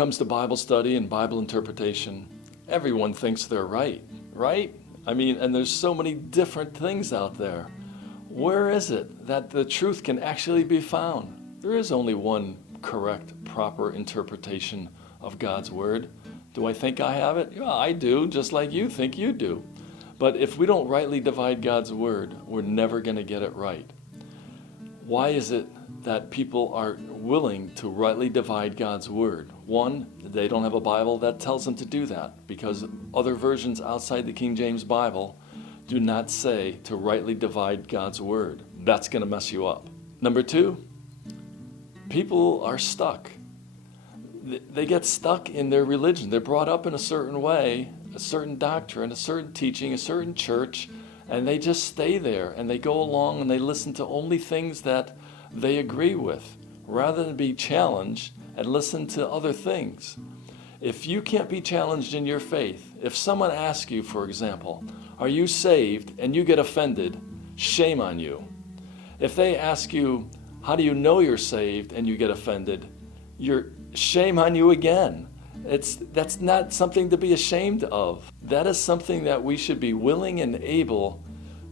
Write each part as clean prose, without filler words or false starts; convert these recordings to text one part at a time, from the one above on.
comes to Bible study and Bible interpretation, everyone thinks they're right? I mean, and there's so many different things out there. Where is it that the truth can actually be found? There is only one correct, proper interpretation of God's Word. Do I think I have it? Yeah, I do, just like you think you do. But if we don't rightly divide God's Word, we're never going to get it right. Why is it that people are willing to rightly divide God's Word? One, they don't have a Bible that tells them to do that, because other versions outside the King James Bible do not say to rightly divide God's Word. That's going to mess you up. Number two, people are stuck. They get stuck in their religion. They're brought up in a certain way, a certain doctrine, a certain teaching, a certain church, and they just stay there, and they go along and they listen to only things that they agree with, rather than be challenged and listen to other things. If you can't be challenged in your faith, if someone asks you, for example, are you saved, and you get offended, shame on you. If they ask you, how do you know you're saved, and you get offended, shame on you again. That's not something to be ashamed of. That is something that we should be willing and able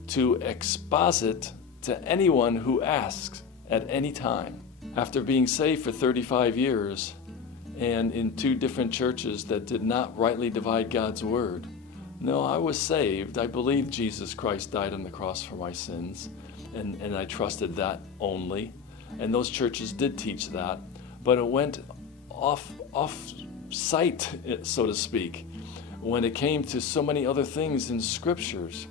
to exposit to anyone who asks at any time. After being saved for 35 years and in 2 different churches that did not rightly divide God's Word, no, I was saved. I believed Jesus Christ died on the cross for my sins, and I trusted that only. And those churches did teach that, but it went off sight, so to speak, when it came to so many other things in scriptures,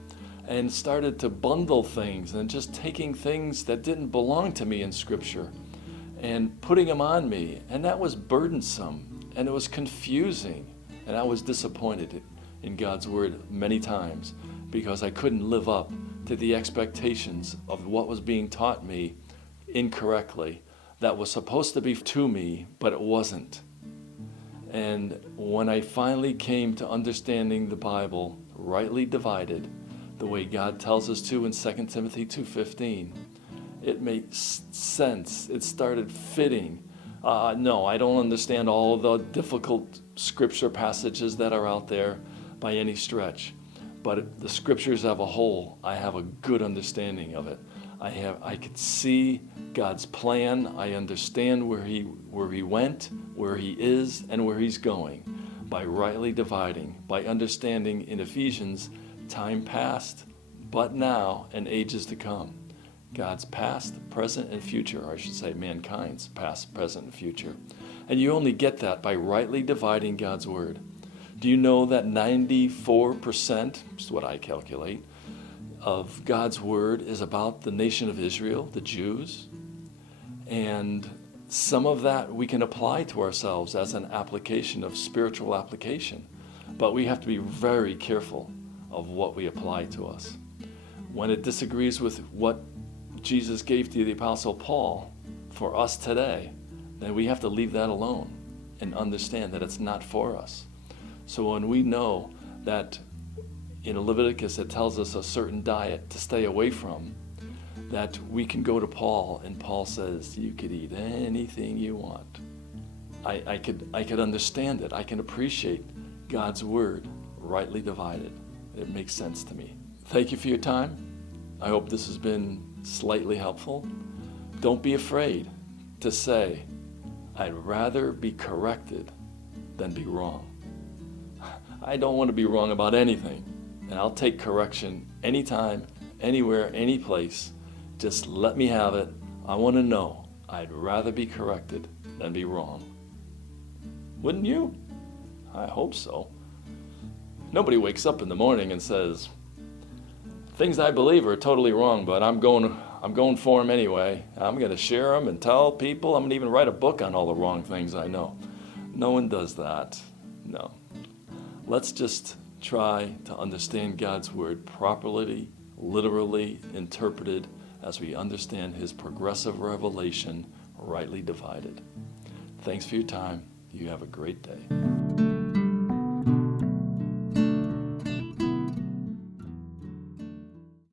and started to bundle things and just taking things that didn't belong to me in scripture and putting them on me. And that was burdensome, and it was confusing, and I was disappointed in God's Word many times because I couldn't live up to the expectations of what was being taught me incorrectly, that was supposed to be to me, but it wasn't. And when I finally came to understanding the Bible rightly divided, the way God tells us to in 2 Timothy 2:15, it made sense. It started fitting. No, I don't understand all of the difficult scripture passages that are out there by any stretch, but the scriptures as a whole, I have a good understanding of it. I could see God's plan. I understand where he went, where he is, and where he's going by rightly dividing, by understanding in Ephesians, time past, but now, and ages to come. God's past, present, and future, or I should say mankind's past, present, and future. And you only get that by rightly dividing God's Word. Do you know that 94%, which is what I calculate, of God's Word is about the nation of Israel, the Jews? And some of that we can apply to ourselves as an application of spiritual application. But we have to be very careful of what we apply to us. When it disagrees with what Jesus gave to the Apostle Paul for us today, then we have to leave that alone and understand that it's not for us. So when we know that in Leviticus it tells us a certain diet to stay away from, that we can go to Paul, and Paul says you could eat anything you want. I could understand it. I can appreciate God's Word rightly divided. It makes sense to me. Thank you for your time. I hope this has been slightly helpful. Don't be afraid to say, I'd rather be corrected than be wrong. I don't want to be wrong about anything, and I'll take correction anytime, anywhere, any place. Just let me have it. I want to know. I'd rather be corrected than be wrong. Wouldn't you? I hope so. Nobody wakes up in the morning and says, things I believe are totally wrong, but I'm going for them anyway. I'm going to share them and tell people. I'm going to even write a book on all the wrong things I know. No one does that. No. Let's just try to understand God's Word properly, literally interpreted, as we understand His progressive revelation rightly divided. Thanks for your time. You have a great day.